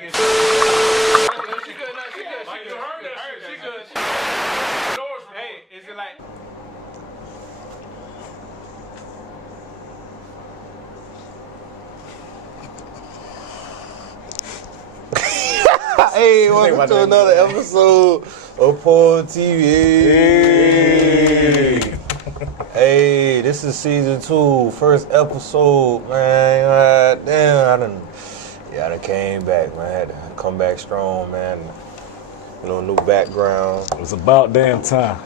She good. Hey, is it like? Hey, welcome to another episode of Paul TV. Hey, this is season 2, first episode, man. Damn, I done came back, man. I had to come back strong, man. You know, new background. It was about damn time.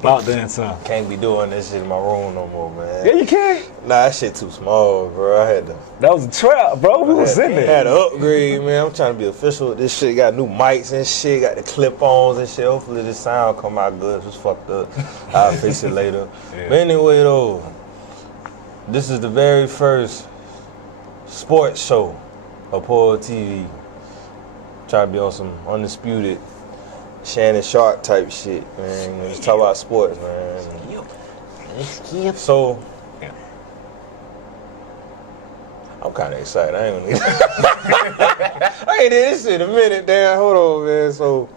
About damn time. Can't be doing this shit in my room no more, man. Yeah, you can't. Nah, that shit too small, bro. I had to. That was a trap, bro. We was in there. I had to upgrade, man. I'm trying to be official with this shit. Got new mics and shit. Got the clip-ons and shit. Hopefully this sound come out good. It was fucked up. I'll fix it later. Yeah. But anyway, though, this is the very first sports show of Paul TV. Trying to be on some undisputed Shannon Sharp type shit, man. Just talk about sports, man. So, I'm kind of excited. I ain't gonna. I ain't did this shit in a minute, damn. Hold on, man. So,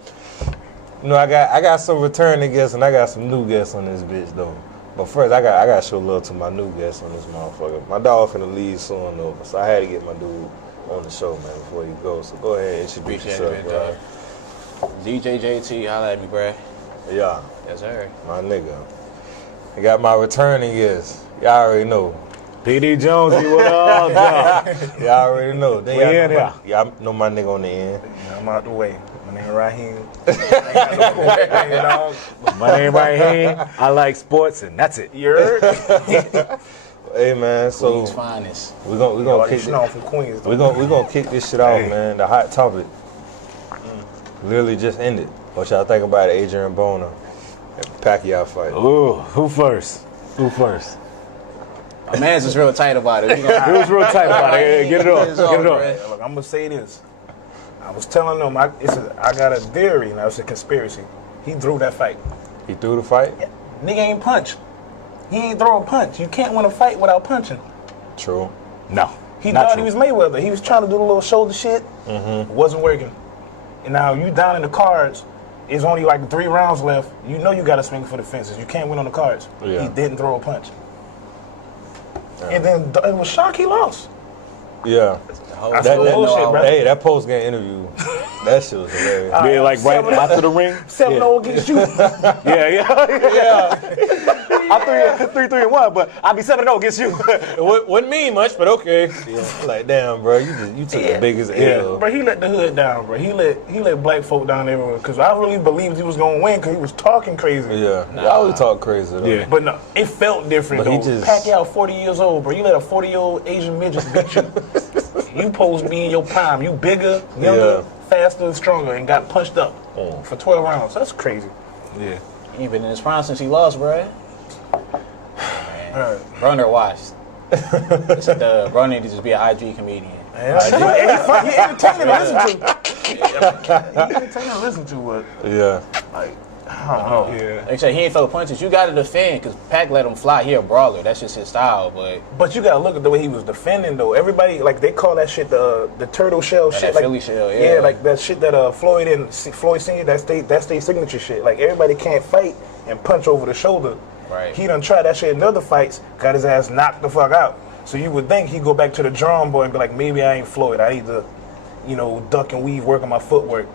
you know, I got some returning guests and I got some new guests on this bitch though. But first, I got to show love to my new guests on this motherfucker. My dog finna leave soon over, so I had to get my dude on the show, man, before you go. So go ahead and introduce yourself, bro. DJ JT, holla at me, bruh. Yeah. Yes, sir. My nigga. I got my returning guests. Y'all already know. PD Jonesy, what up, dog? Y'all already know. Y'all know my nigga on the end. Yeah, I'm out the way. My name Raheem. My name Raheem. I like sports, and that's it. You heard? Hey man, so Queen's finest. we gonna kick from Queens. We gonna kick this shit off, man. The hot topic literally just ended. What y'all think about it, Adrian Broner and Pacquiao fight? Ooh, who first? My man's was real tight about it. He was real tight about it. Get it up. Get it up. Look, I'm gonna say this. I was telling them I got a theory, now it's a conspiracy. He threw that fight. He threw the fight? Yeah. Nigga ain't punch. He ain't throw a punch. You can't win a fight without punching. True. No. He thought he was Mayweather. He was trying to do the little shoulder shit. Wasn't working. And now you down in the cards. It's only like 3 rounds left. You know you got to swing for the fences. You can't win on the cards. Yeah. He didn't throw a punch. And then it was shock he lost. Yeah. Hey, that post-game interview, that shit was hilarious. Yeah, like right after the ring. 7-0 against you. Yeah. I 3-1, but I'll be 7-0 against you. It wouldn't mean much, but okay. Yeah. Like, damn, bro, you took the biggest L. Bro, he let the hood down, bro. He let black folk down everywhere. Because I really believed he was going to win because he was talking crazy. Yeah. He always talk crazy, though. Yeah. But no, it felt different, But though. Pacquiao 40 years old, bro. You let a 40-year-old Asian midget beat you. You supposed to be in your prime. You bigger, younger, faster, and stronger, and got punched up for 12 rounds. That's crazy. Yeah. He been in his prime since he lost, bruh. Broner washed. Broner needs to just be an IG comedian. He entertaining to listen to. He entertaining to listen to, but Yeah. like, I don't know. Yeah. Like I said, he ain't throw punches. You got to defend because Pac let him fly. He a brawler. That's just his style. But you gotta look at the way he was defending, though. Everybody, like, they call that shit the turtle shell shit. That like, Philly shell, yeah. Yeah, like that shit that Floyd Senior, that's their signature shit. Like, everybody can't fight and punch over the shoulder. Right. He done tried that shit in other fights, got his ass knocked the fuck out. So you would think he'd go back to the drawing board and be like, maybe I ain't Floyd. I need to, duck and weave, work on my footwork.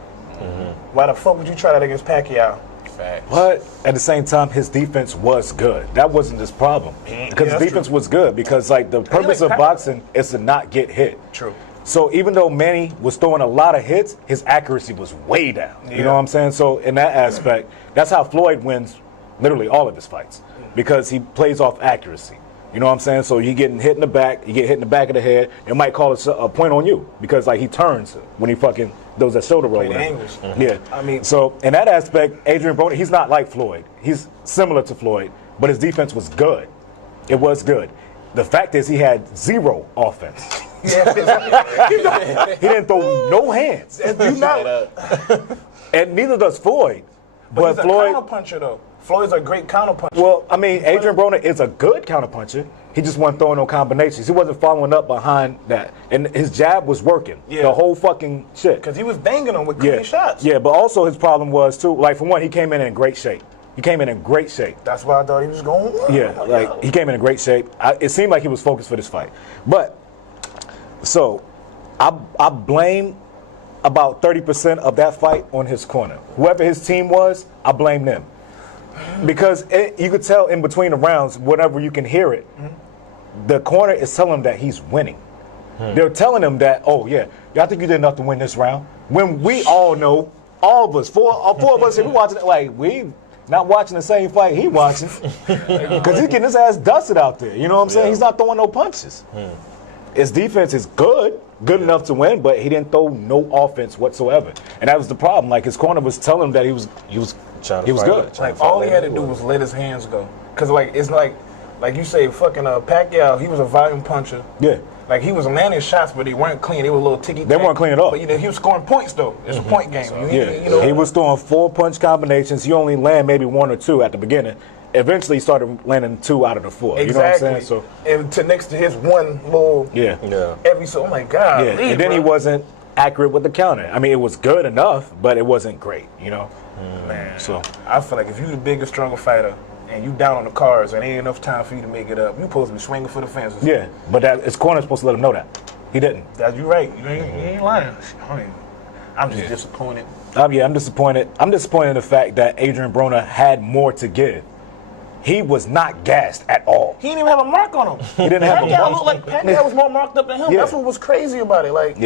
Why the fuck would you try that against Pacquiao? Facts. But at the same time, his defense was good. That wasn't his problem. Because his defense was good. Because, like, the purpose of boxing is to not get hit. True. So even though Manny was throwing a lot of hits, his accuracy was way down. You know what I'm saying? So in that aspect, that's how Floyd wins literally all of his fights. Because he plays off accuracy. You know what I'm saying? So you getting hit in the back, you get hit in the back of the head, it might call a point on you. Because, like, he turns when he fucking does that shoulder roll. The angles. Yeah. I mean, so in that aspect, Adrian Broner, he's not like Floyd. He's similar to Floyd, but his defense was good. It was good. The fact is he had 0 offense. He didn't throw no hands. You know. And neither does Floyd. But he's Floyd, a counter puncher, though. Floyd's a great counterpuncher. Well, I mean, Adrian Broner is a good counterpuncher. He just wasn't throwing no combinations. He wasn't following up behind that. And his jab was working. Yeah. The whole fucking shit. Because he was banging him with clean shots. Yeah, but also his problem was, too, like, for one, he came in great shape. He came in great shape. That's why I thought he was going. Yeah, like, he came in great shape. It seemed like he was focused for this fight. But, so, I blame about 30% of that fight on his corner. Whoever his team was, I blame them. Because you could tell in between the rounds, whenever you can hear it, the corner is telling him that he's winning. They're telling him that, oh, yeah, I think you did enough to win this round. When we all know, all of us, four of us, if we watching it, like, we not watching the same fight he watching. Because he's getting his ass dusted out there. You know what I'm saying? He's not throwing no punches. His defense is good enough to win, but he didn't throw no offense whatsoever. And that was the problem. Like, his corner was telling him that he was good. Like, all he had to do was let his hands go. Because, like, it's like you say, fucking Pacquiao, he was a volume puncher. Yeah. Like, he was landing shots, but they weren't clean. They were a little ticky-tack. They weren't clean at all. But, he was scoring points, though. It's a point game. He was throwing 4-punch combinations. He only landed maybe 1 or 2 at the beginning. Eventually, he started landing 2 out of the 4. Exactly. You know what I'm saying? So, and to next to his one little every so, oh my God. Yeah. And then he wasn't accurate with the counter. I mean, it was good enough, but it wasn't great, Man, so I feel like if you the bigger, stronger fighter and you down on the cards and ain't enough time for you to make it up, you supposed to be swinging for the fences. Yeah, but his corner's supposed to let him know that. He didn't. You right. You ain't lying. I mean, I'm just disappointed. I'm disappointed. I'm disappointed in the fact that Adrian Broner had more to give. He was not gassed at all. He didn't even have a mark on him. He didn't have a mark. Looked like Pacquiao was more marked up than him. Yeah. That's what was crazy about it. Like,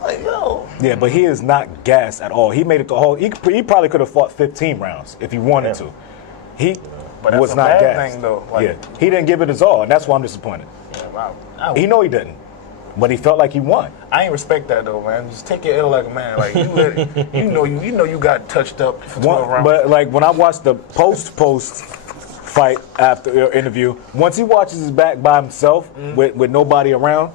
like, yo. Yeah, but he is not gassed at all. He made it the whole. He probably could have fought 15 rounds if he wanted to. He But that's was a not bad gassed. thing, though. Like, He didn't give it his all, and that's why I'm disappointed. He know he didn't, but he felt like he won. I ain't respect that though, man. Just take your L like a man. Like, you let it, you know you got touched up for 12 rounds. But like when I watched the post fight after your interview, once he watches his back by himself with nobody around,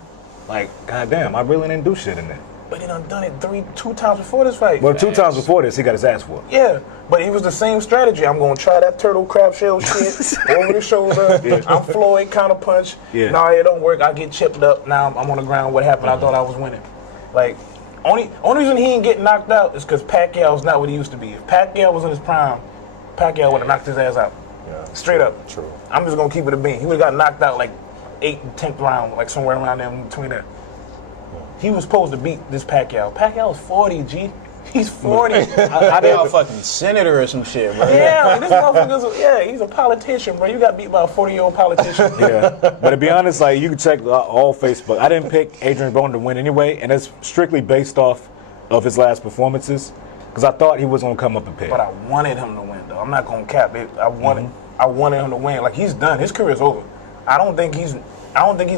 like, goddamn, I really didn't do shit in there. But he done it 2 times before this fight. Well, 2 times before this, he got his ass whooped. Yeah, but it was the same strategy. I'm going to try that turtle crab shell shit over the shoulder. I'm Floyd, counter punch. Nah, it don't work. I get chipped up. Now I'm on the ground. What happened? I thought I was winning. Like, only reason he ain't getting knocked out is because Pacquiao's not what he used to be. If Pacquiao was in his prime, Pacquiao would have knocked his ass out. Yeah. Straight up. True. I'm just going to keep it a bean. He would have got knocked out like 8th and 10th round, like somewhere around there in between there. He was supposed to beat this Pacquiao. Pacquiao's 40, G. He's 40. I a fucking senator or some shit, bro. Yeah, like this motherfucker's, he's a politician, bro. You got beat by a 40-year-old politician. Yeah. But to be honest, like, you can check all Facebook. I didn't pick Adrian Broner to win anyway, and it's strictly based off of his last performances, because I thought he was going to come up and pick. But I wanted him to win, though. I'm not going to cap it. I wanted him to win. Like, he's done. His career's over. I don't think he's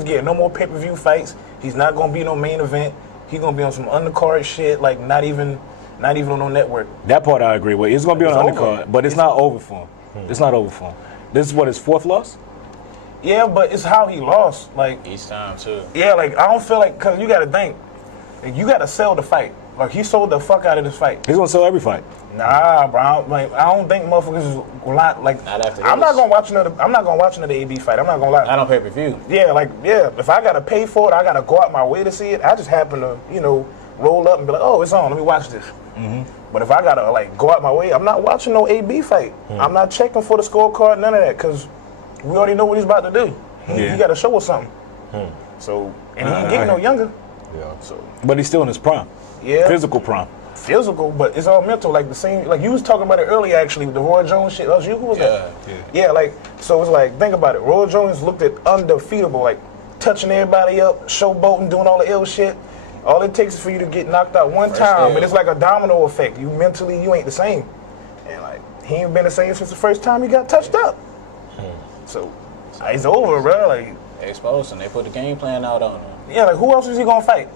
getting no more pay-per-view fights. He's not going to be no main event. He's going to be on some undercard shit, like not even on no network. That part I agree with. He's going to be on the undercard, but it's not over for him. It's not over for him. This is what, his 4th loss? Yeah, but it's how he lost. Like, each time, too. Yeah, like, I don't feel like, because you got to think, like, you got to sell the fight. Like, he sold the fuck out of this fight. He's going to sell every fight. Nah, bro. I don't think motherfuckers is like. Not after I'm not gonna watch another AB fight. I'm not gonna lie. Not on pay-per-view. Yeah, if I gotta pay for it, I gotta go out my way to see it. I just happen to, roll up and be like, oh, it's on. Let me watch this. But if I gotta go out my way, I'm not watching no AB fight. I'm not checking for the scorecard, none of that, because we already know what he's about to do. He gotta show us something. So, and he ain't getting no younger. Yeah. So, but he's still in his prime. Yeah. Physical prime. Physical, but it's all mental. Like the same, like you was talking about it earlier, actually, with the Roy Jones shit. That was you? Who was that? Yeah, like, so it's like, think about it. Roy Jones looked at undefeatable, like touching everybody up, showboating, doing all the ill shit. All it takes is for you to get knocked out one time, but it's like a domino effect. You mentally, you ain't the same. And like, he ain't been the same since the first time he got touched up. So, it's over, bro. Like, They exposed him. They put the game plan out on him. yeah, like, who else is he gonna fight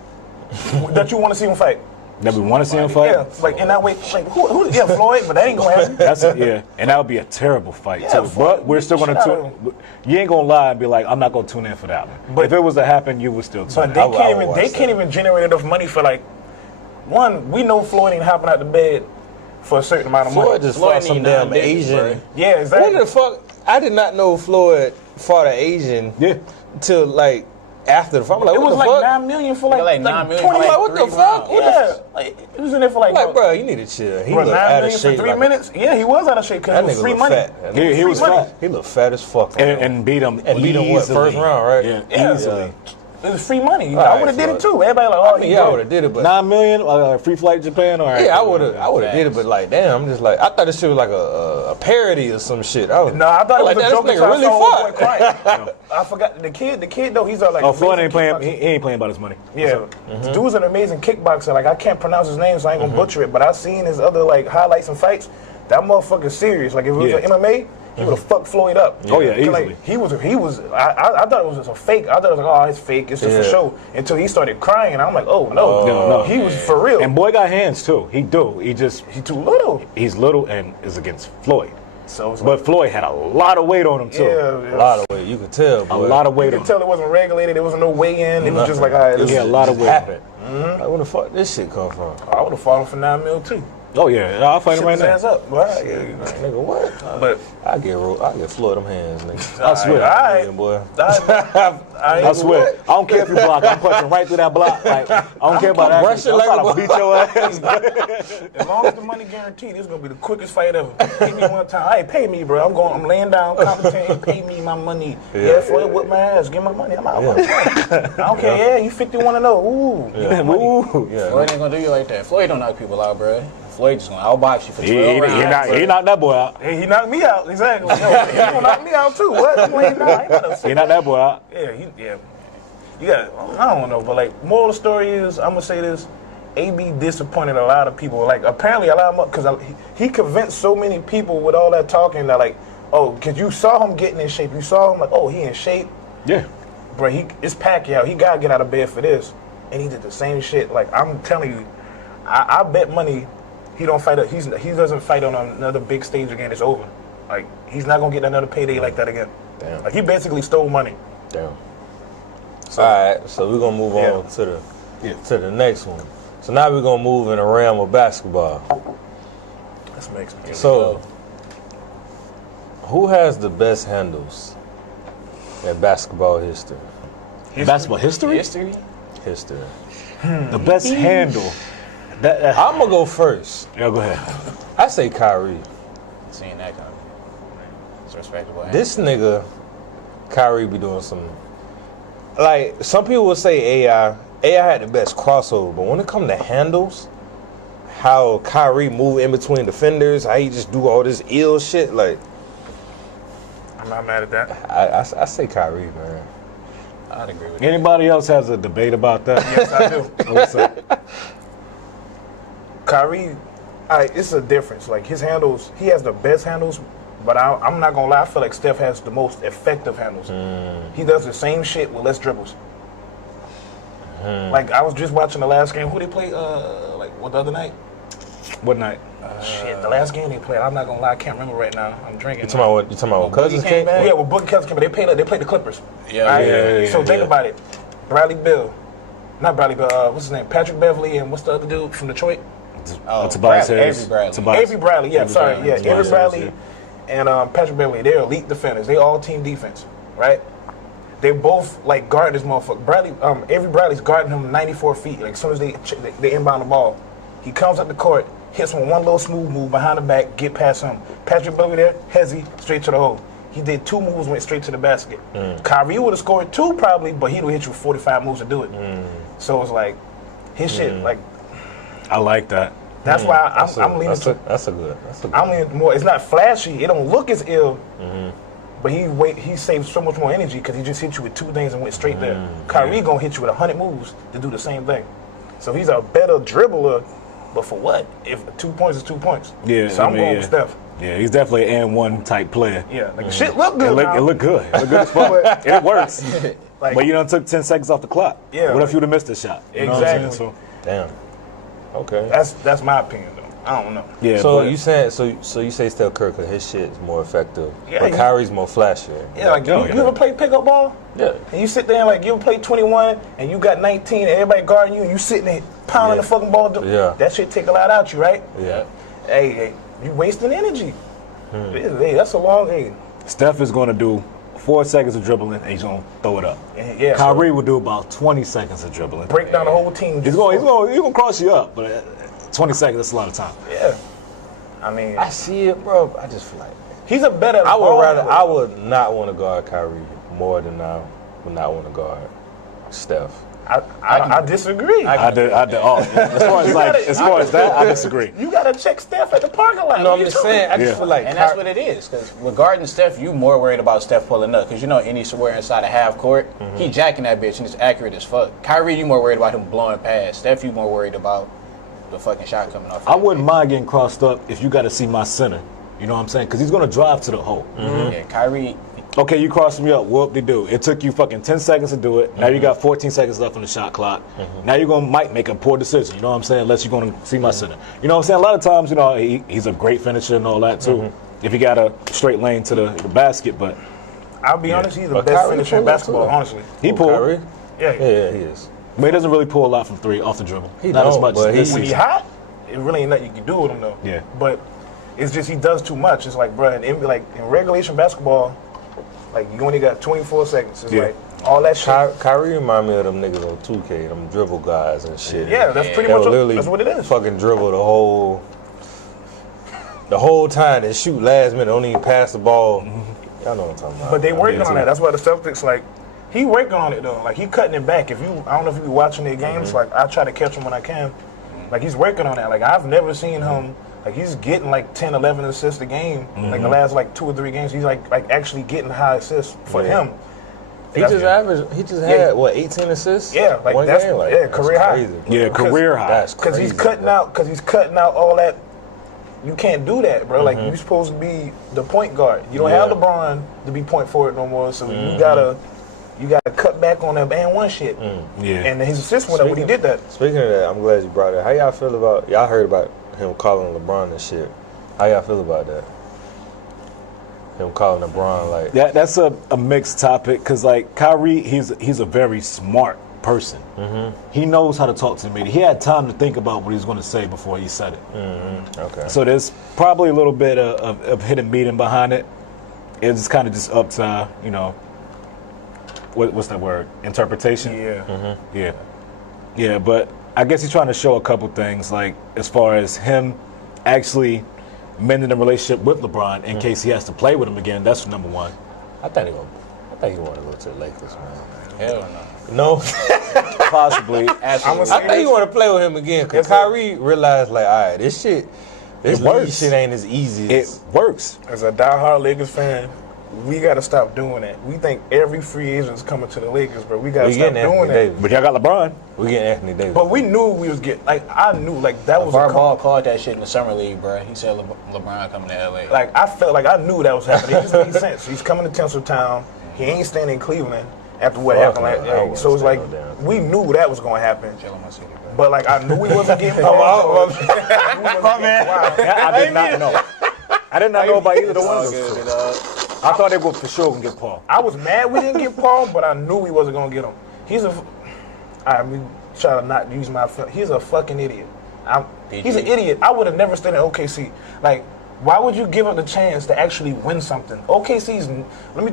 that you want to see him fight? That we want to see him fight? Yeah, like in that way, like who yeah, Floyd, but that ain't gonna happen. And that would be a terrible fight Yeah, too. Floyd, But we're still going to tune. You ain't gonna lie and be like, I'm not gonna tune in for that one. But if it was to happen, you would still tune But in. they can't even generate enough money for, like, one, we know Floyd ain't hopping out the bed for a certain amount of money. Floyd just Floyd fought some need damn 9 digits, Asian. bro. Yeah, exactly. When the fuck? I did not know Floyd fought an Asian. Yeah. Till like after the fight. I'm like, It what was the like fuck? $9 million for like, Like like 9 million 20 for like what the 3 fuck? rounds. What Yeah, like it was in there for like, Like, bro, you need to chill. He bro, look 9 out of million shape. for 3 like, minutes. Yeah, he was out of shape That because it nigga was free look money. fat. He was money. fat. He look fat as fuck. And beat him And beat him what, easily. first round, right? Yeah, Yeah. easily. It was free money. All I right, would have did it Floyd. too. Everybody like, oh, I mean, yeah, I would have did it, but 9 million, free flight to Japan, or yeah, I would have did it, but like, damn, I'm just like, I thought this shit was like a parody or some shit. I No, I thought it was like, a damn, joke this until nigga I really saw fought. Homeboy crying. I forgot the kid though. He's like. Oh, Floyd ain't amazing playing. kickboxer. He ain't playing about his money. Yeah, this dude's an amazing kickboxer. Like I can't pronounce his name, so I ain't gonna butcher it. But I seen his other like highlights and fights. That motherfucker's serious. Like if it was Yeah. an MMA, he would have fucked Floyd up. Oh, yeah, 'Cause, easily. Like he was. I thought it was just a fake. I thought it was like, oh, it's fake. It's just a Yeah. show. Until he started crying, and I'm like, oh no, No. he was for real. And boy got hands too. He do. He too little. He's little and is against Floyd. So it's But Floyd had a lot of weight on him too. yeah, A lot of weight, you could tell, A boy. lot of You weight could on tell him. it wasn't regulated. There wasn't no weigh-in. It was just like, all right, let's Yeah, a lot of Just weight. happened. Like, where the fuck this shit come from? I would have fought him for $9 million too. Oh yeah, I'll fight him Shit right his now. ass up, boy. Nigga, what? But I get Floyd them hands, nigga. I swear. all right. Yeah, boy. I swear. I don't care if you block. I'm punching right through that block. Like, I don't care about that. brushing I'm like trying a to beat your ass. As long as the money guaranteed, this is gonna be the quickest fight ever. Pay me one time. Hey, pay me, bro. I'm laying down, competent. Pay me my money. Yeah, Floyd whip my ass. Give my money. I'm out. I don't care. Yeah, you 51-0. Ooh. Yeah. Ooh. Yeah. Floyd ain't gonna do you like that. Floyd don't knock people out, bro. Floyd just gonna outbox you for 12 rounds. He knocked that boy out. Hey, he knocked me out. Exactly. Yo, he gonna knock me out too. What? I'm laying down. I ain't about to He knocked that boy out. Yeah. You got. I don't know, but like, moral of the story is, I'm gonna say this. AB disappointed a lot of people. Like, apparently a lot of because he convinced so many people with all that talking that like, oh, because you saw him getting in shape. You saw him like, oh, he in shape. Yeah. Bro, it's Pacquiao. He gotta get out of bed for this, and he did the same shit. Like, I'm telling you, I bet money he don't fight. He doesn't fight on another big stage again. It's over. Like, he's not gonna get another payday like that again. Damn. Like, he basically stole money. Damn. All right, so we're gonna move on to the next one. So now we're gonna move in the realm of basketball. That's Mexican. So, who has the best handles in basketball history? Basketball history? History? History. The best handle. I'm gonna go first. Yeah, go ahead. I say Kyrie. Seeing that kind of it's respectable. This nigga, Kyrie, be doing some. Like, some people would say AI had the best crossover, but when it comes to handles, how Kyrie move in between defenders, how he just do all this ill shit, like, I'm not mad at that. I say Kyrie, man. I'd agree with you. Anybody else has a debate about that? Yes, I do. What's up? Kyrie, it's a difference. Like, his handles, he has the best handles, but I'm not gonna lie, I feel like Steph has the most effective handles. He does the same shit with less dribbles. Like, I was just watching the last game. Who they play? The other night? What night? Shit, the last game they played. I'm not gonna lie, I can't remember right now. I'm drinking. You talking about what Cousins Boogie came came back? back? Yeah, well, Boogie Cousins came, but they played the Clippers. Yeah, Right? yeah, So think yeah. about it. Bradley Bill, not Bradley Bill. What's his name? Patrick Beverly, and what's the other dude from Detroit? Tobias Bradley, Harris. Avery Bradley. Tobias. Avery Bradley. Yeah, Avery sorry. Bradley. Yeah, Tobias Avery Bradley Harris, and Patrick Beverly. They're elite defenders. They all team defense, right? They both like guard this motherfucker. Avery Bradley's guarding him 94 feet. Like, as soon as they inbound the ball, he comes up the court, hits him with one little smooth move behind the back, get past him. Patrick Beverly there, hezzy, straight to the hole. He did 2 moves, went straight to the basket. Kyrie would have scored 2 probably, but he would hit you with 45 moves to do it. So it's like, his shit, like, I like that. that's why I'm leaning That's a good. I'm leaning more. It's not flashy. It don't look as ill, but he saves so much more energy because he just hit you with 2 things and went straight there. Kyrie gonna hit you with 100 moves to do the same thing. So he's a better dribbler, but for what? If 2 points is 2 points. Yeah, So I'm going with Steph. Yeah, he's definitely an and-one type player. Yeah, like the shit look good. It now. look good. It look good as fuck. And it works. Like, But you done took 10 seconds off the clock. Yeah. What if you'd have missed the shot? You know what I'm saying? Exactly. Damn. Okay. that's my opinion though. I don't know. Yeah, So but- you saying so you say Steph Curry 'cause his shit is more effective, Yeah, but he- Kyrie's more flashy. Yeah, like Oh, you yeah. ever play pickup ball? Yeah. And you sit there and like you ever play 21 and you got 19 and everybody guarding you and you sitting there pounding Yeah. the fucking ball. Yeah. That shit take a lot out you, right? Yeah. Hey, you wasting energy. Hey, that's a long. Hey, Steph is going to do 4 seconds of dribbling, and he's going to throw it up. yeah. Kyrie will do about 20 seconds of dribbling. Break down the whole team. He's going to cross you up, but 20 seconds, that's a lot of time. Yeah. I mean, I see it, bro. I just feel like he's a better. I I would not want to guard Kyrie more than I would not want to guard Steph. I disagree. As far as that, I disagree. You gotta check Steph at the parking lot. No, I'm just saying. I just feel like, and that's what it is. Because regarding Steph, you more worried about Steph pulling up. Because you know any somewhere inside a half court, he jacking that bitch and it's accurate as fuck. Kyrie, you more worried about him blowing past. Steph, you more worried about the fucking shot coming off. I wouldn't mind getting crossed up if you got to see my center. You know what I'm saying? Because he's going to drive to the hole. Yeah, Kyrie. Okay, you crossed me up. Whoop-de-doo. It took you fucking 10 seconds to do it. Now you got 14 seconds left on the shot clock. Now you're might make a poor decision. You know what I'm saying? Unless you're going to see my center. You know what I'm saying? A lot of times, you know, he's a great finisher and all that too. If he got a straight lane to the basket, but I'll be honest, he's the best finisher in basketball. Honestly, he pulled. Kyrie? yeah. Yeah, he is. But he doesn't really pull a lot from three off the dribble. He Not as don't, much but this When he season. hot, it really ain't nothing you can do with him though. Yeah. But it's just he does too much. It's like, bro, in regulation basketball, like you only got 24 seconds. It's like all that shit. Kyrie remind me of them niggas on 2K, them dribble guys and shit. Yeah, that's pretty They'll much literally that's what it is. fucking dribble the whole time and shoot last minute, don't even pass the ball. Y'all know what I'm talking about. But they working on that. That's why the Celtics, like, he working on it though. Like he cutting it back. I don't know if you be watching their games. Like I try to catch him when I can. Like he's working on that. Like I've never seen him. Like he's getting like 10, 11 assists a game. Like the last like 2 or 3 games, he's like actually getting high assists for him. He just had what, 18 assists? Yeah, like one that's game? Like, career high. crazy, bro. Yeah, career high. That's Because crazy. he's cutting out all that. You can't do that, bro. Like you're supposed to be the point guard. You don't have LeBron to be point forward no more. So you gotta cut back on that and one shit. Yeah. And his assist went up when he did that. Speaking of that, I'm glad you brought it. How y'all feel about, y'all heard about him calling LeBron and shit. How y'all feel about that? Him calling LeBron like... That's a mixed topic because, like, Kyrie, he's a very smart person. He knows how to talk to the media. He had time to think about what he was going to say before he said it. Okay. So there's probably a little bit of hidden meaning behind it. It's kind of just up to, you know, what's that word? Interpretation? Yeah. Yeah, but I guess he's trying to show a couple things, like as far as him actually mending the relationship with LeBron in case he has to play with him again. That's number one. I think he wanted to go to the Lakers, man. Hell no. No? Possibly. I think he want to play with him again because Kyrie realized, like, all right, this league shit ain't as easy It as... works. As a diehard Lakers fan, we got to stop doing that. We think every free agent is coming to the Lakers, but we got to stop doing that. But y'all got LeBron. We getting Anthony Davis. But we knew we was getting, like, I knew, like, that was LeVar a Ball called that shit in the summer league, bro. He said LeBron coming to LA. Like, I felt like I knew that was happening. It just made sense. He's coming to Tinseltown. He ain't staying in Cleveland after what happened. Like, so it's like, we knew that was going to happen. But, like, I knew we wasn't getting Paul. I did not know. I did not know about either of the ones. I thought they were for sure going to get Paul. I was mad we didn't get Paul, but I knew we wasn't going to get him. I mean, try to not use my... He's a fucking idiot. He's an idiot. I would have never stayed in OKC. Like, why would you give up the chance to actually win something? OKC's...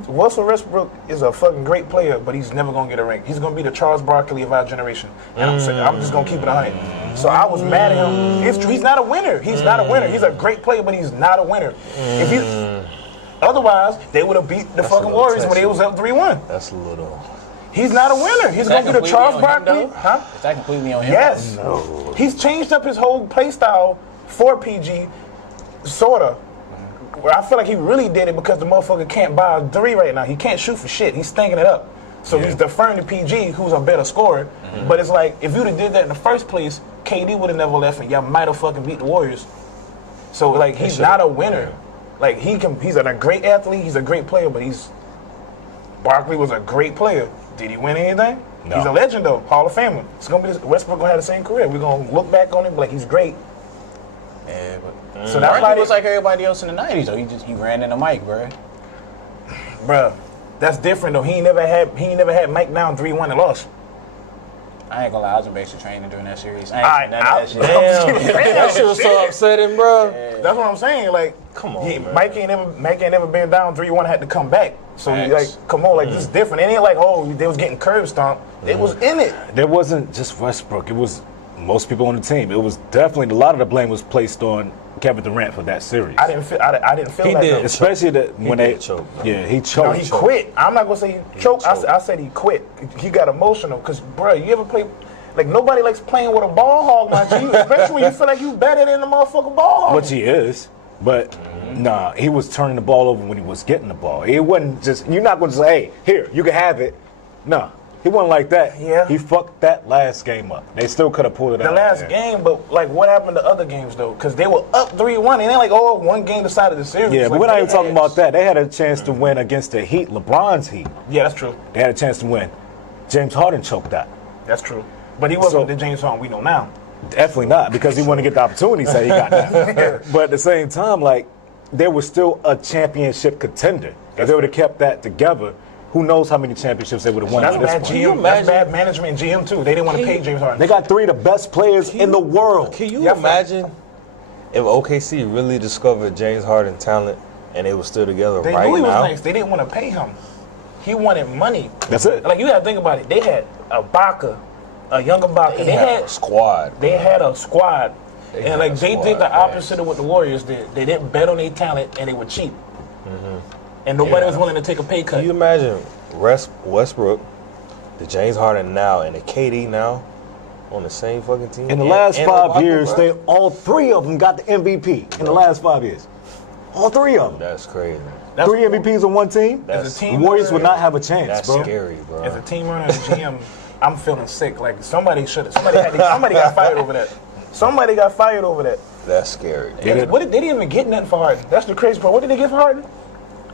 Russell Westbrook is a fucking great player, but he's never going to get a ring. He's going to be the Charles Barkley of our generation. And I'm just going to keep it 100. So I was mad at him. It's true. He's not a winner. He's not a winner. He's a great player, but he's not a winner. If he... Otherwise, they would have beat the fucking Warriors when they was up 3-1. That's a little... He's not a winner. He's going to be the Charles Barkley. Huh? Is that completely on him? Yes. No. He's changed up his whole play style for PG, sort of. Where I feel like he really did it because the motherfucker can't buy a 3 right now. He can't shoot for shit. He's stinking it up. So he's deferring to PG, who's a better scorer. But it's like, if you'd have did that in the first place, KD would have never left and y'all might have fucking beat the Warriors. So, like, he's not a winner. Like, he's a great athlete, he's a great player, but Barkley was a great player. Did he win anything? No. He's a legend, though. Hall of Famer. It's gonna be Westbrook gonna have the same career. We're gonna look back on him like he's great. Yeah, but so that's Barkley was like everybody else in the '90s, though. He ran in the mic, bro. Bruh, that's different though. He ain't never had Mike down 3-1 and lost. I ain't gonna lie, I was in basic training during that series. I ain't seen none of that shit. Damn, that shit was so upsetting, bro. That's what I'm saying. Like, Come on, man. Mike ain't never been down 3-1, had to come back. So Facts. like, come on, like this is different. It ain't like, oh, they was getting curb stomped. They was in it. There wasn't just Westbrook. It was most people on the team. It was definitely a lot of the blame was placed on Kevin Durant for that series. I didn't feel He that. did. though. Especially that when they did choke, bro. yeah, he No, choked. he quit. I'm not gonna say he choked. choked. I said he quit. He got emotional because, bro, you ever play? Like nobody likes playing with a ball hog, my G. Especially when you feel like you better than the motherfucking ball hog. Which he is, but nah, he was turning the ball over when he was getting the ball. It wasn't just you're not going to say, "Hey, here, you can have it." Nah, he wasn't like that. Yeah. He fucked that last game up. They still could have pulled it out. The last there. game, but like what happened to other games though? Because they were up 3-1. It ain't like one game decided the series. Yeah, Like, but we're not even they talking had- about that. They had a chance to win against the Heat, LeBron's Heat. Yeah, that's true. They had a chance to win. James Harden choked that. That's true. But he wasn't So- the James Harden we know now. Definitely not, because he wanted to get the opportunities that he got now. But at the same time, like, there was still a championship contender. If they would have kept that together, who knows how many championships they would have won That's at this bad point. GM. That's bad management and GM too. They didn't want to pay James Harden. They got 3 of the best players in the world. Can you Yeah, imagine if OKC really discovered James Harden talent and they were still together They right knew he was now? nice. They didn't want to pay him. He wanted money. That's it. Like you got to think about it. They had a Baca, a younger Baca. They had a squad. They had a squad, They and had like a they squad, did the man. opposite of what the Warriors did. They didn't bet on their talent, and they were cheap. And nobody was willing to take a pay cut. Can you imagine Westbrook, the James Harden now, and the KD now on the same fucking team? In the last And 5 Ibaka, years, bro? all 3 of them got the MVP in the last 5 years. All 3 of them. That's crazy. That's 3 MVPs on one team. As a team The Warriors runner, would not have a chance, That's bro. scary, bro. As a team runner and GM, I'm feeling sick. Like somebody got fired over that. Somebody got fired over that. That's scary. Yeah. What did they didn't even get nothing for Harden? That's the crazy part. What did they get for Harden?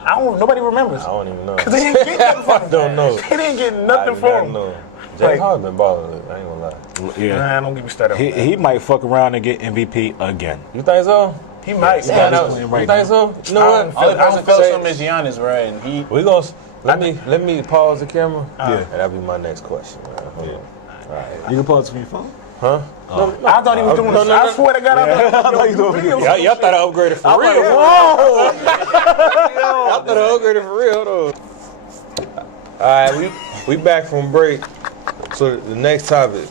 I don't. Nobody remembers. I don't even know. Cause they didn't get nothing for him. I don't know. They didn't get I nothing do for not him. know. James Like- Harden been balling. I ain't gonna lie. Yeah. Nah, don't get me started. on that. He might fuck around and get MVP again. You think so? He might. Yeah, Yeah, that's no. playing right You think so? You know I what? don't Only I person don't felt say- something is Giannis, bro, and he. We gonna let me pause the camera. Yeah. And that'll be my next question, man. Hold on. All right. You can pause from your phone? Huh? I thought he was doing this. I swear to God, I thought he was doing Y'all, y'all thought I upgraded for real. Whoa! I thought I upgraded for real. Hold on. All right, we back from break. So the next topic.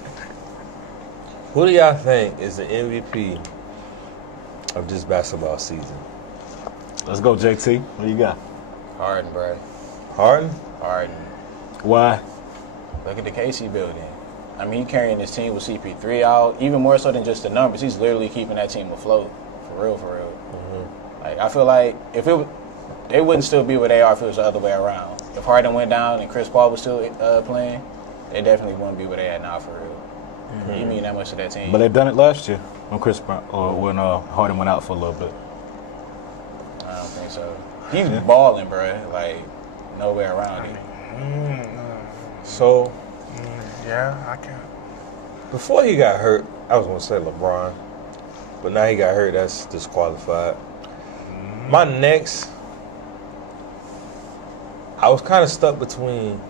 Who do y'all think is the MVP of this basketball season? Let's go, JT. What you got? Harden, bro. Harden? Harden. Why? Look at the KC building. I mean, he carrying his team with CP3 out, even more so than just the numbers. He's literally keeping that team afloat, for real, for real. Like I feel like they wouldn't still be where they are if it was the other way around. If Harden went down and Chris Paul was still playing, they definitely wouldn't be where they at now, for real. You mean that much to that team? But they done it last year when Chris Brown or when Harden went out for a little bit. I don't think so. He's balling, bro. Like nowhere around it. So Yeah, I can. before he got hurt, I was gonna say LeBron, but now he got hurt. That's disqualified. My next, I was kind of stuck between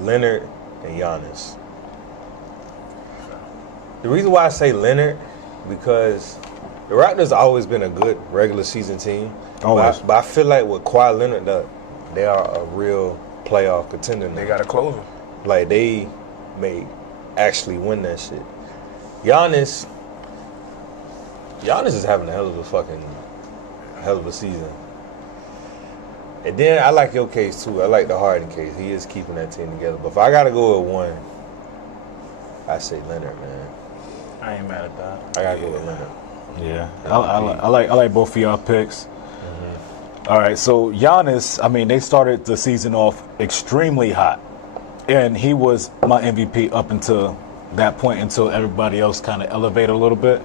Leonard and Giannis. The reason why I say Leonard, because the Raptors always been a good regular season team. Always. But I feel like with Kawhi Leonard, they are a real playoff contender now. They got to close him. Like they may actually win that shit. Giannis is having a hell of a season. And then I like your case too. I like the Harden case. He is keeping that team together. But if I gotta go with one, I say Leonard, man. I ain't mad at that. I gotta go with Leonard. Yeah, I like both of y'all picks. All right, so Giannis, I mean, they started the season off extremely hot, and he was my MVP up until that point, until everybody else kind of elevated a little bit.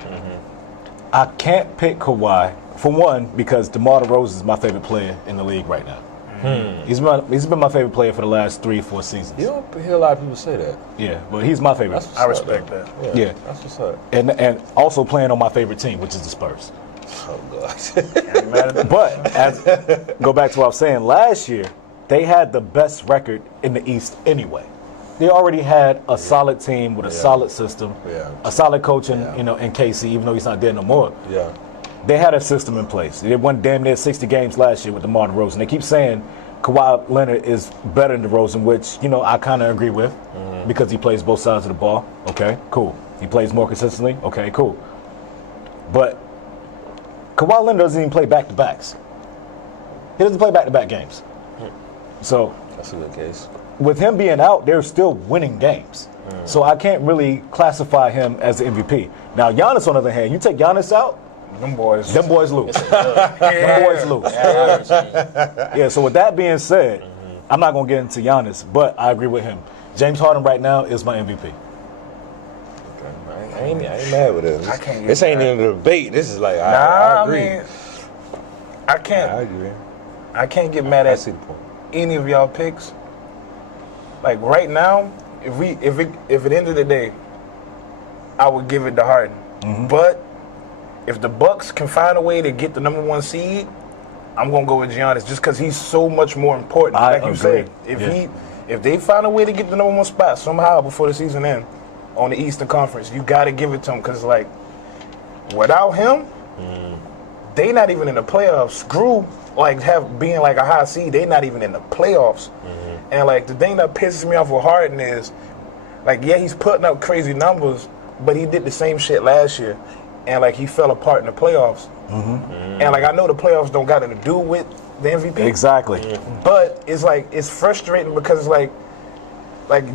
I can't pick Kawhi, for one, because DeMar DeRozan is my favorite player in the league right now. He's been my favorite player for the last 3-4 seasons. You don't hear a lot of people say that. Yeah, but he's my favorite. That's what's I up, respect though. that. Yeah. That's what's up. And also playing on my favorite team, which is the Spurs. Oh gosh. I ain't mad at that. But go back to what I was saying. Last year, they had the best record in the East anyway. they already had a solid team with a solid system, a solid coach in KC, even though he's not there no more. Yeah. They had a system in place. They won damn near 60 games last year with DeMar DeRozan. They keep saying Kawhi Leonard is better than DeRozan, which, I kind of agree with because he plays both sides of the ball. Okay, cool. He plays more consistently. Okay, cool. But Kawhi Leonard doesn't even play back-to-backs. He doesn't play back-to-back games. So that's a good case. With him being out, they're still winning games. So I can't really classify him as the MVP. Now, Giannis, on the other hand, you take Giannis out, them boys lose. Them boys lose. Yeah, so with that being said, I'm not going to get into Giannis, but I agree with him. James Harden right now is my MVP. Okay. I ain't mad with this. This ain't even a debate. This is like, I agree. I can't. I agree. I can't get mad at any of y'all picks. Like right now, if at the end of the day, I would give it to Harden. But if the Bucks can find a way to get the number 1 seed, I'm gonna go with Giannis just because he's so much more important. Like you said, if they find a way to get the number 1 spot somehow before the season ends on the Eastern Conference, you got to give it to him because like without him, they not even in the playoffs. Screw like being like a high seed, they not even in the playoffs. And like the thing that pisses me off with Harden is like he's putting up crazy numbers, but he did the same shit last year. And like he fell apart in the playoffs. And like I know the playoffs don't got anything to do with the MVP. Exactly. But it's like it's frustrating because it's like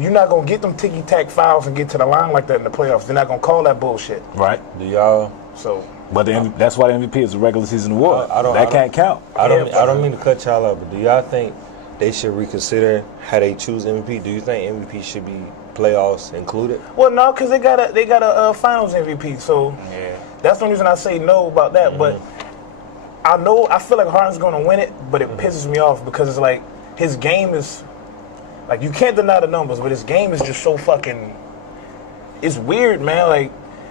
you're not gonna get them ticky tack fouls and get to the line like that in the playoffs. They're not gonna call that bullshit. Right. Do y'all? So. But that's why the MVP is a regular season award. That can't count. I don't mean to cut y'all up, but do y'all think they should reconsider how they choose MVP? Do you think MVP should be playoffs included? Well, no, because they got a Finals MVP, so that's the reason I say no about that. But I feel like Harden's going to win it, but it pisses me off because it's like his game is like you can't deny the numbers, but his game is just so fucking. It's weird, man. Like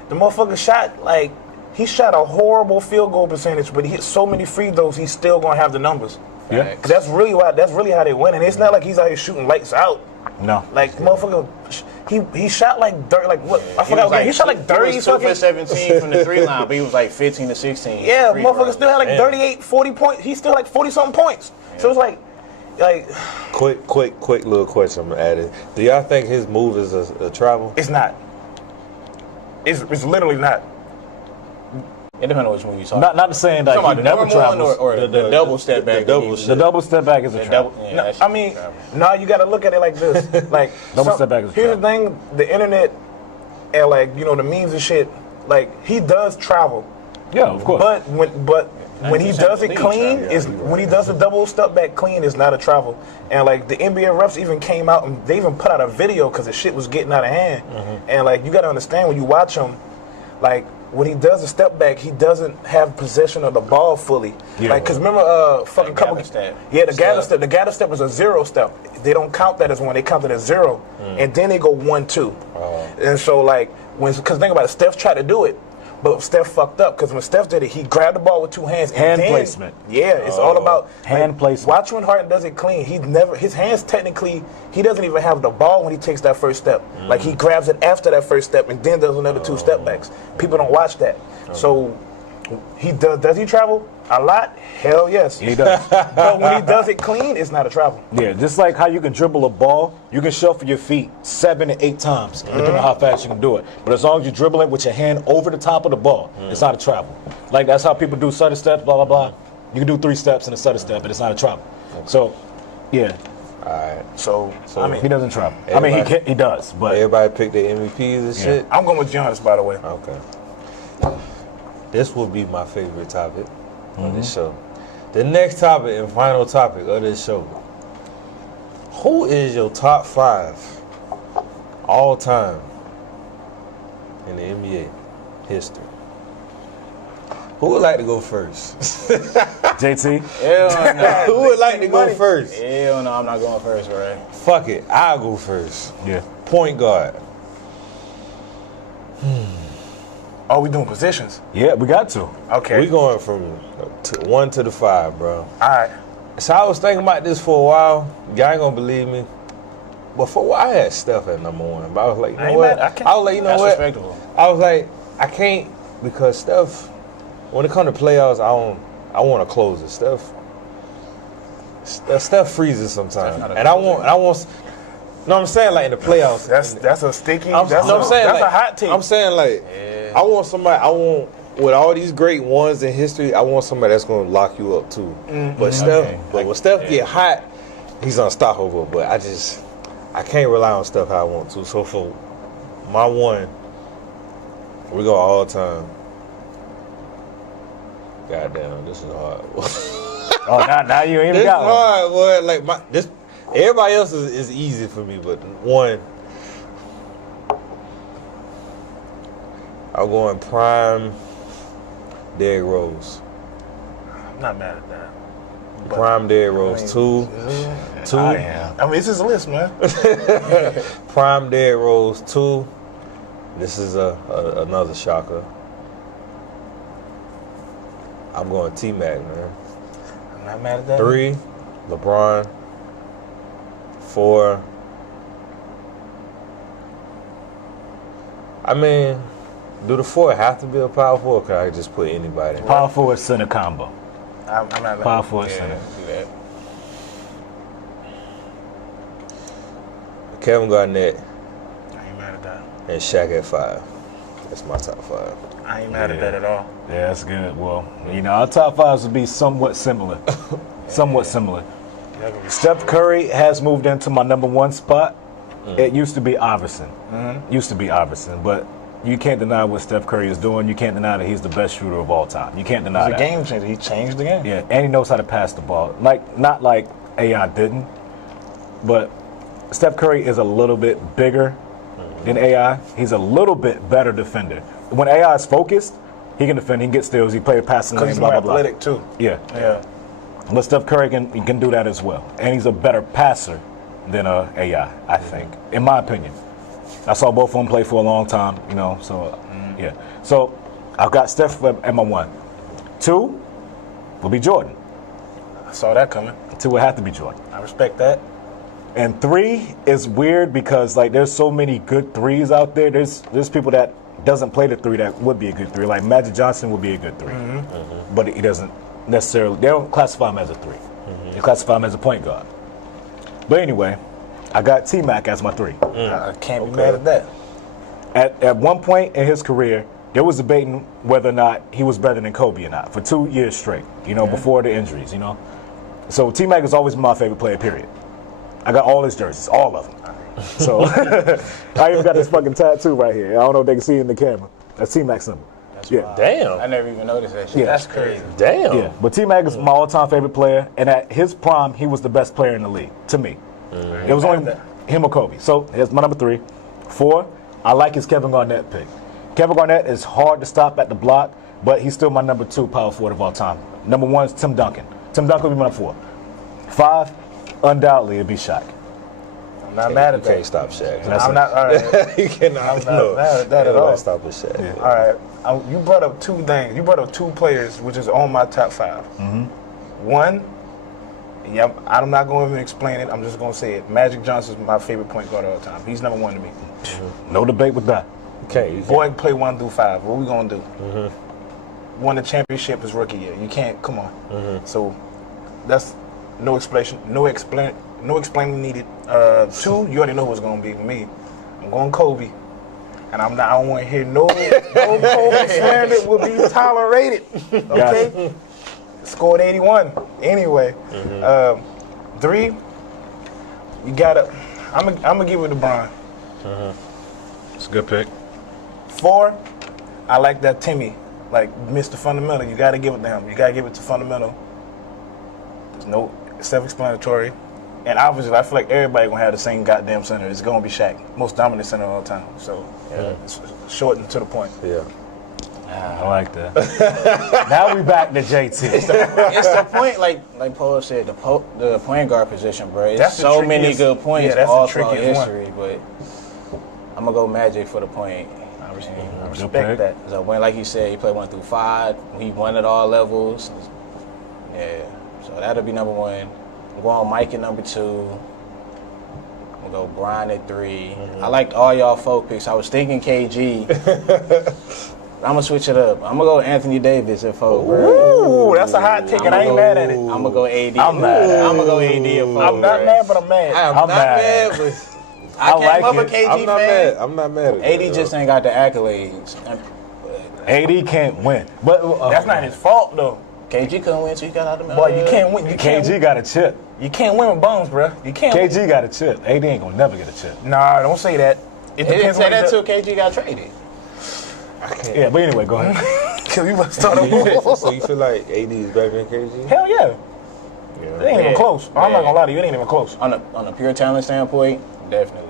the motherfucker shot like he shot a horrible field goal percentage, but he hit so many free throws, he's still going to have the numbers. Yeah, that's really how they win, and it's not like he's out here shooting lights out. No, like motherfucker, he shot like dirt. Like what? I forgot. He shot like 30. He was 2 for 17 from the 3 line, but he was like 15 to 16. Yeah, motherfucker still had like 38, 40 points. He still had like 40-something points. Yeah. So it's like. Quick little question I'm gonna add it. Do y'all think his move is a travel? It's not. It's literally not. It depends on which one you saw. Not saying that he never travels. Or the double step back. The double step back is a travel. I mean, no, you got to look at it like this. Like double step back is a here's travel. the thing: the internet and like the memes and shit. Like he does travel. Yeah, of course. But when he does it clean, when he does the double step back clean, it's not a travel. And like the NBA refs even came out and they even put out a video because the shit was getting out of hand. And like you got to understand when you watch him, like. When he does a step back, he doesn't have possession of the ball fully. Yeah. Like, cause remember, fucking couple. The gather step is a 0 step. They don't count that as 1. They count it as 0, and then they go 1-2. And so like cause think about it, Steph tried to do it, but Steph fucked up. Cause when Steph did it, he grabbed the ball with 2 hands. Hand placement. Yeah, it's all about hand placement. Watch when Harden does it clean. His hands technically, he doesn't even have the ball when he takes that first step. Like he grabs it after that first step and then does another 2 step backs. People don't watch that. So he does he travel a lot? Hell yes. He does. But when he does it clean, it's not a travel. Yeah, just like how you can dribble a ball, you can shuffle your feet 7 to 8 times, depending on how fast you can do it. But as long as you dribble it with your hand over the top of the ball, it's not a travel. Like that's how people do stutter steps, blah, blah, blah. You can do 3 steps in a stutter step, but it's not a travel. So, yeah. All right. So I mean, he doesn't travel. I mean, he does, but everybody picked their MVPs and shit. I'm going with Giannis, by the way. Okay. This will be my favorite topic on this show. The next topic and final topic of this show. Who is your top 5 all time in the NBA history? Who would like to go first? JT? Hell no. Who would like to go first? Hell no, I'm not going first, right? Fuck it, I'll go first. Yeah. Point guard. Oh, we doing positions? Yeah, we got to. Okay. We going from 1 to the 5, bro. All right. So I was thinking about this for a while. Y'all ain't gonna believe me. before I had Steph at number one, but I was like, you I know ain't what? mad. I can't- I was like, you know That's what? respectable. I was like, I can't because Steph. When it comes to playoffs, I want to close it. Steph freezes sometimes, and I want. No, I'm saying like in the playoffs. That's a sticky. I'm saying That's like, a hot take. I'm saying like, I want somebody. I want with all these great ones in history. I want somebody that's going to lock you up too. But when Steph get hot, he's unstoppable. But I can't rely on Steph how I want to. So for my one, we go all time. Goddamn, this is hard. Oh, now you ain't even This got one. hard, boy. Like this. Everybody else is easy for me, but one, I'm going prime Derrick Rose. I'm not mad at that. But- Prime Derrick Rose. Two. I am. I mean, it's his list, man. Prime Derrick Rose. Two. This is another shocker. I'm going T-Mac, man. I'm not mad at that. 3, LeBron. 4. I mean, do the 4 have to be a power forward? Or can I just put anybody? Power forward center combo. I'm not mad. Power forward center. Do that. Kevin Garnett I ain't mad at that. and Shaq at 5. That's my top 5. I ain't mad at that at all. Yeah, that's good. Well, our top fives would be somewhat similar. Somewhat similar. Steph Curry has moved into my number one spot. It used to be Iverson. Used to be Iverson, but you can't deny what Steph Curry is doing. You can't deny that he's the best shooter of all time. You can't deny He's a that. game changer. He changed the game. Yeah, and he knows how to pass the ball. Not like AI didn't, but Steph Curry is a little bit bigger than AI. He's a little bit better defender. When AI is focused, he can defend. He can get steals. He play a passing Because lane. he's Blah more blah blah. athletic too. Yeah. Yeah. But Steph Curry can do that as well, and he's a better passer than AI. I think, in my opinion. I saw both of them play for a long time, So yeah. So I've got Steph at my 1. 2 will be Jordan. I saw that coming. 2 will have to be Jordan. I respect that. And 3 is weird because there's so many good 3s out there. There's people that doesn't play the 3 that would be a good 3. Like Magic Johnson would be a good 3, but he doesn't necessarily. They don't classify him as a 3. They classify him as a point guard. But anyway, I got T-Mac as my 3. I can't be mad at that. At one point in his career, there was debating whether or not he was better than Kobe or not for 2 years straight. Before the injuries. So T-Mac has always been my favorite player. Period. I got all his jerseys, all of them. So I even got this fucking tattoo right here. I don't know if they can see it in the camera. That's T-Mac's number. Wild. Damn. I never even noticed that shit. Yeah. That's crazy. Damn. Yeah, but T-Mac is my all-time favorite player, and at his prime, he was the best player in the league to me. It was only him or Kobe. So here's my number 3. 4, I like his Kevin Garnett pick. Kevin Garnett is hard to stop at the block, but he's still my number 2 power forward of all time. Number 1 is Tim Duncan. Tim Duncan will be my number 4. 5, undoubtedly, it'd be Shaq. I'm not mad at You can't that. stop Shaq. I'm not. All right. You cannot. I'm not mad at that at all. Stop with Shaq. All right. You brought up 2 things. You brought up 2 players, which is on my top 5. One, I'm not going to even explain it. I'm just going to say it. Magic Johnson is my favorite point guard of all time. He's number 1 to me. No debate with that. Okay. Boy can play 1 through 5. What we going to do? Won the championship his rookie year. You can't. Come on. So that's no explanation. No explaining needed. 2, you already know what's going to be for me. I'm going Kobe. And I don't want to hear no Kobe slander will be tolerated. Okay? Scored 81. Anyway. 3, you got to, I'm going to give it to Bron. It's a good pick. 4, I like that Timmy. Like Mr. Fundamental. You got to give it to him. You got to give it to Fundamental. There's no self-explanatory. And obviously, I feel like everybody gonna have the same goddamn center. It's gonna be Shaq, most dominant center of all time. So, it's short and to the point. Yeah. I like that. Now we back to JT. It's the point, like Paul said, the point guard position, bro. It's That's the so many trickiest- good points yeah, that's all the throughout trickiest history, but I'm gonna go Magic for the point. I Good respect pick. that. So when, like you said, he played 1 through 5. He won at all levels. Yeah. So that'll be number 1. I'm going Mike at number 2. I'm I'm gonna go Brian at 3. I liked all y'all 4 picks. I was thinking KG. I'm gonna switch it up. I'm gonna go Anthony Davis at 4. Ooh, that's a hot take, and I ain't mad at it. I'm gonna go AD. I'm mad. I'm gonna go AD at 4. I'm not mad, but I'm mad. I'm I'm not mad. mad, but I like came up a it. KG I'm not fan. mad. I'm not mad at AD that, just though. ain't got the accolades. AD can't win. But That's not his fault though. KG couldn't win, so he got out of the Boy, you can't win. You can't. KG got a chip. You can't win with bums, bro. You can't. KG got a chip. AD ain't gonna never get a chip. Nah, don't say that. It He didn't depends say on that what till KG got traded. Yeah, but anyway, go ahead. Cause we must start over. So you feel like AD is better than KG? Hell yeah. It ain't even close. I'm not gonna lie to you. It ain't even close. On a pure talent standpoint, definitely.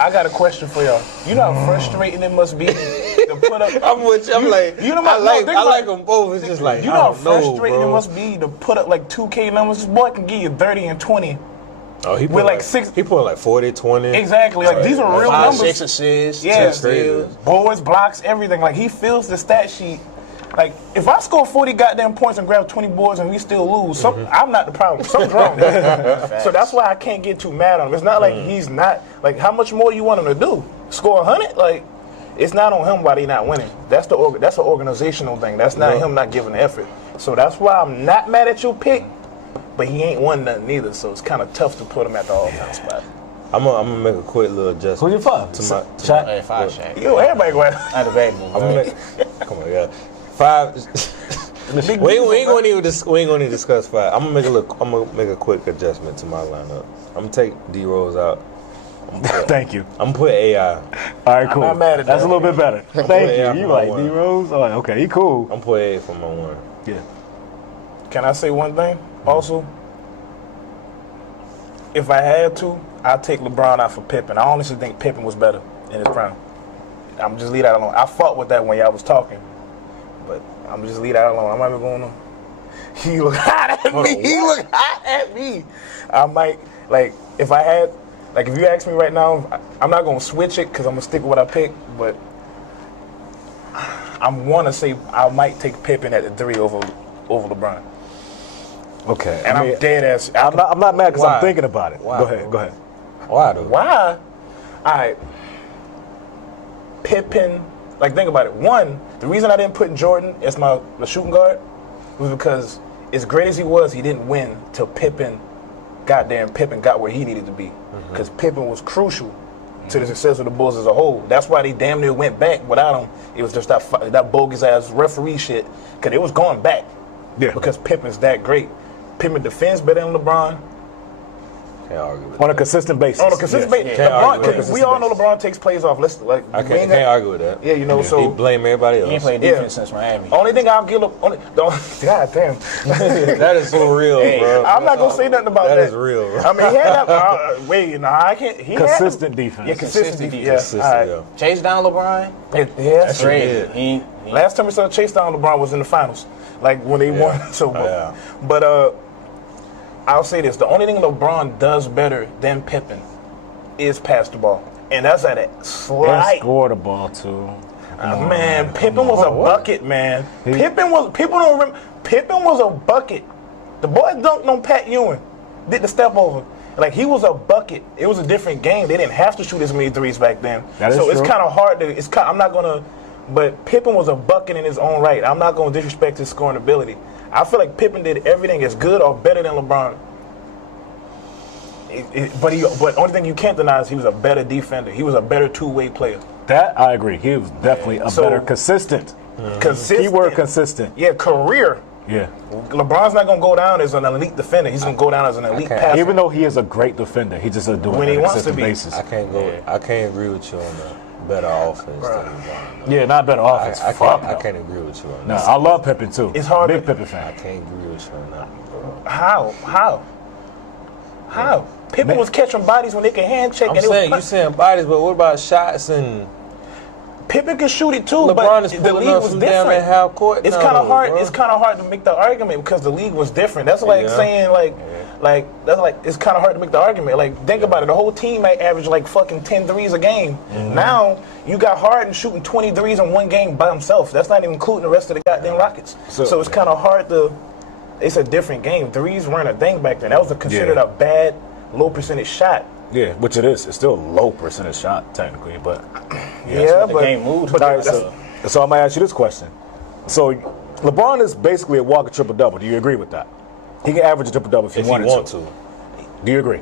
I got a question for y'all. You know how frustrating it must be to put up. I'm with you. I'm like, you know, I like think about it. them both. It's just like, You I know how don't know, frustrating bro. it must be to put up like 2K numbers. This boy can give you 30 and 20. Oh, he with put like 6. He put like 40, 20. Exactly. Like these are real 5, numbers. 6 assists. Yeah. 10 steals. Boards, blocks, everything. Like he fills the stat sheet. Like if I score 40 goddamn points and grab 20 boards and we still lose, I'm not the problem. Something's wrong. So that's why I can't get too mad on him. It's not like he's not like how much more you want him to do? Score 100? Like it's not on him why they not winning. That's an organizational thing. That's not him not giving the effort. So that's why I'm not mad at your pick, but he ain't won nothing either. So it's kind of tough to put him at the all-time spot. I'm gonna make a quick little adjustment. Who's your 5? To my, Shaq? Hey, 5 Shaq. Yo, everybody going. Not debatable. I'm gonna make, come on, yeah. 5. we ain't gonna even discuss 5. I'm gonna make a quick adjustment to my lineup. I'm gonna take D Rose out. Thank you. I'm gonna put AI. All right, cool. not mad at That's that. a little bit better. Thank Yeah, you. You I'm like one. D Rose? Oh, okay. He cool. I'm gonna put AI for my 1. Yeah. Can I say one thing? Also, if I had to, I'd take LeBron out for Pippen. I honestly think Pippen was better in his prime. I'm just leave that alone. I fought with that when y'all was talking, but I'm just leave that alone. I'm not even going on. He look hot at me. He look hot at me. I might if I had if you ask me right now, I'm not gonna switch it because I'm gonna stick with what I picked. But I want to say I might take Pippen at the 3 over LeBron. Okay. And I mean, I'm dead ass. I'm not mad because Why? I'm thinking about it. Why? Go ahead. Why though? Why? All right. Pippen. Like, think about it. One, the reason I didn't put Jordan as my shooting guard was because as great as he was, he didn't win till Pippen got where he needed to be. Because Pippen was crucial to the success of the Bulls as a whole. That's why they damn near went back without him. It was just that bogus ass referee shit. Because it was going back. Yeah. Because Pippen's that great. Pippen defends better than LeBron. Can't argue with On that. a consistent basis. On a consistent basis. Can't argue with We all know LeBron takes plays off. I can't argue with that. Yeah, you know, He so blame everybody else. He ain't played defense since Miami. only thing I'll give up. God damn. That is so real, bro. I'm not gonna say nothing about that. That is real, bro. I mean, he had that. Wait, no, I can't. He Consistent had defense. Yeah, consistent Consistent defense. Yeah, all right. Chase down LeBron. Yeah, That's great. did. He Last time we saw Chase down LeBron was in the finals, like when they won. So, Yeah. but I'll say this: the only thing LeBron does better than Pippen is pass the ball, and that's at a And slight. score the ball too. Man, Pippen was a bucket, man. Pippen was. People don't remember. Pippen was a bucket. The boy dunked on Pat Ewing, did the step over. Like he was a bucket. It was a different game. They didn't have to shoot as many threes back then. That is so it's true. kind of hard to. I'm not gonna. But Pippen was a bucket in his own right. I'm not gonna disrespect his scoring ability. I feel like Pippen did everything as good or better than LeBron. But only thing you can't deny is he was a better defender. He was a better two-way player. That I agree. He was definitely a So- better consistent. Consistent. Keyword consistent. Yeah, career. Yeah. LeBron's not gonna go down as an elite defender. He's gonna go down as an elite can't- passer. Even though he is a great defender, he just doing When it he on a wants to consistent be. basis. I can't go. I can't agree with you on the better offense. Than LeBron. Yeah, not better offense. I Fuck can't. I no. can't agree with you on No, that. I love Pippen too. It's hard Big to- Pippen I fan. can't agree with you on that, bro. How? Pippen was catching bodies when they could hand check. I'm and saying it you was saying bodies, but what about shots and Pippen can shoot it too. LeBron but is the pulling league up was from down different. at half court? It's now, kind of though, hard. bro. It's kind of hard to make the argument because the league was different. That's like Yeah. saying it's kind of hard to make the argument. Like think about it. The whole team might average like fucking 10 threes a game. Now you got Harden shooting 20 threes in one game by himself. That's not even including the rest of the goddamn Rockets. So it's kind of hard to. It's a different game. Threes weren't a thing back then. That was considered a bad low percentage shot. Yeah, which it is. It's still a low percentage shot technically, but Yeah, the but game moved. all right, so I'm gonna ask you this question. So LeBron is basically a walking triple double. Do you agree with that? He can average a triple double if he wanted to. Do you agree?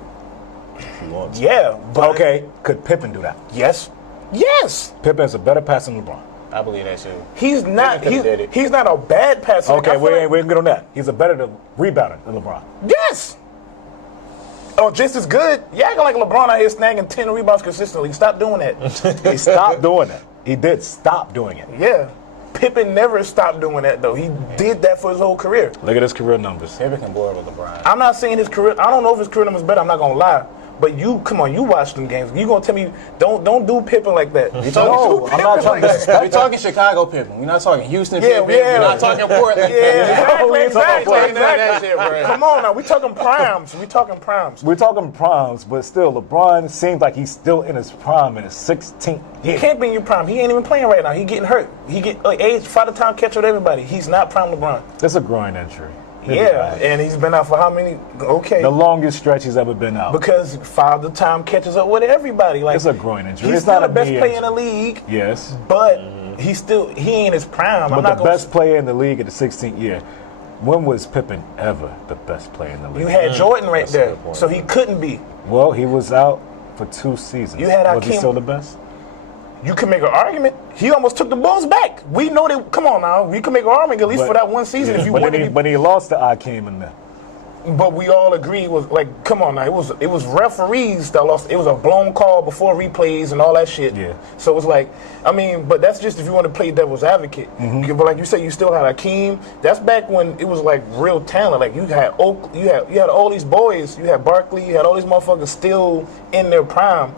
If you want to. yeah, but Okay, could Pippen do that? yes, yes. Pippen is a better passer than LeBron. I believe that too. He's not. could've did it. He's not a bad passer. Okay, I feel we like- ain't get on that. He's a better rebounder than LeBron. Yes. Oh, just as good. You acting like LeBron out here snagging 10 rebounds consistently. Stop doing that. He stopped doing that. He did stop doing it. Yeah. Pippen never stopped doing that, though. He did that for his whole career. Look at his career numbers. Pippen can board with LeBron. I'm not saying his career. I don't know if his career number's better. I'm not going to lie. But you, come on, you watch them games. You going to tell me, don't do Pippen like that. No, I'm not trying to disrespect. We're talking Chicago Pippen. We're not talking Houston Yeah, Pippen. yeah. We're not talking Portland. Yeah, We ain't talking exactly. about that shit, bro. Come on now. We talking primes. We talking primes. We're talking primes, but still, LeBron seems like he's still in his prime in his 16th He year. can't be in your prime. He ain't even playing right now. He getting hurt. He get age father time catch with everybody. He's not prime LeBron. That's a groin injury. Yeah, and he's been out for how many? Okay, The longest stretch he's ever been out. because father time catches up with everybody. Like It's a groin injury. he's It's still not the a best knee player in the injury. league, Yes. but he ain't his prime. But I'm not the gonna, best player in the league at the 16th year. When was Pippen ever the best player in the league? You had Jordan right That's a there, good point, so he couldn't be. Well, he was out for 2 seasons. You had was he Hakeem- still the best? You can make an argument. He almost took the Bulls back. We know that. Come on now, we can make an argument at least for that one season if you but, wanted then he, to. but he lost to Hakeem in there. But we all agree was like, come on now, it was referees that lost. It was a blown call before replays and all that shit. Yeah. So it's like, I mean, but that's just if you want to play devil's advocate. Mm-hmm. But like you say, you still had Hakeem. That's back when it was like real talent. Like you had you had all these boys. You had Barkley. You had all these motherfuckers still in their prime.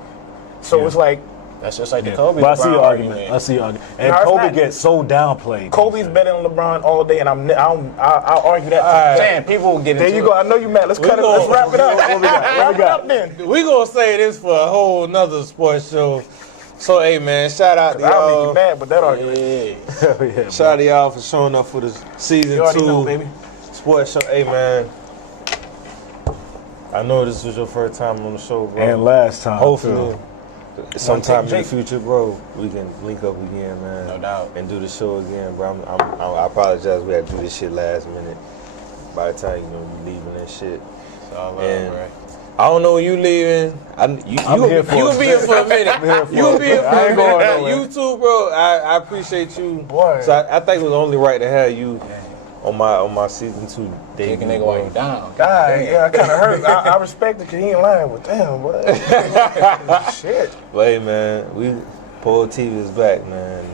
So Yeah. it's like That's just like the Kobe. But I see LeBron your argument. I see your argument. And No, it's Kobe not. gets so downplayed. Kobe's better than LeBron all day, and I'll argue that. I'm saying people will get There into you go. it. I know you mad. Let's cut it. gonna- Let's wrap it up. What we got? Wrap it up then. We gonna say this for a whole nother sports show. So hey man, shout out to I'll make you y'all. mad, but that argument. Yeah. Shout out to y'all for showing up for the season You already 2 know, baby. sports show. Hey man, I know this was your first time on the show, bro. And last time, Hopefully, too. sometime in the Jake. future, bro, we can link up again, man. No doubt. And do the show again, bro. I apologize. We had to do this shit last minute. By the time you leaving and shit. It's all love, And bro. I don't know when you leaving. I'm You here for gonna a be here for a minute. You gonna be here for I a ain't going minute. nowhere. You too, bro. I appreciate you. Boy. So I think it was only right to have you on my season 2 debut. Kick a nigga while you down. God, yeah, I kind of hurt. I respect it because he ain't lying, but damn, boy. Shit. But hey, man, we Pull TV is back, man.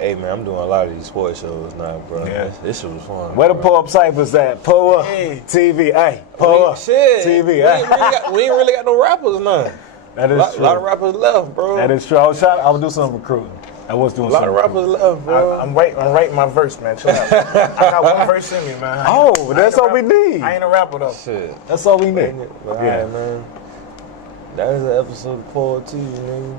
Hey man, I'm doing a lot of these sports shows now, bro. Yeah. This shit was fun. Where the bro. pull-up ciphers at? Pull up. Hey. TV, hey. Pull up. Shit. TV, We hey. ain't really got no rappers now. That A is true. lot of rappers left, bro. That is true. I was doing some recruiting. I was doing A lot some of rappers left, bro. I'm writing my verse, man. Chill out. I got one verse in me, man. Oh, that's all we need. I ain't a rapper, though. Shit. That's all we need. Ain't it? But Yeah. alright, man. That is an episode of Pull TV, nigga.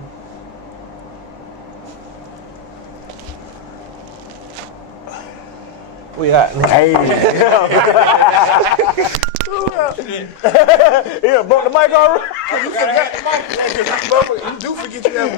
We hot, nigga. Hey. Yeah, broke the mic already. You do forget you have a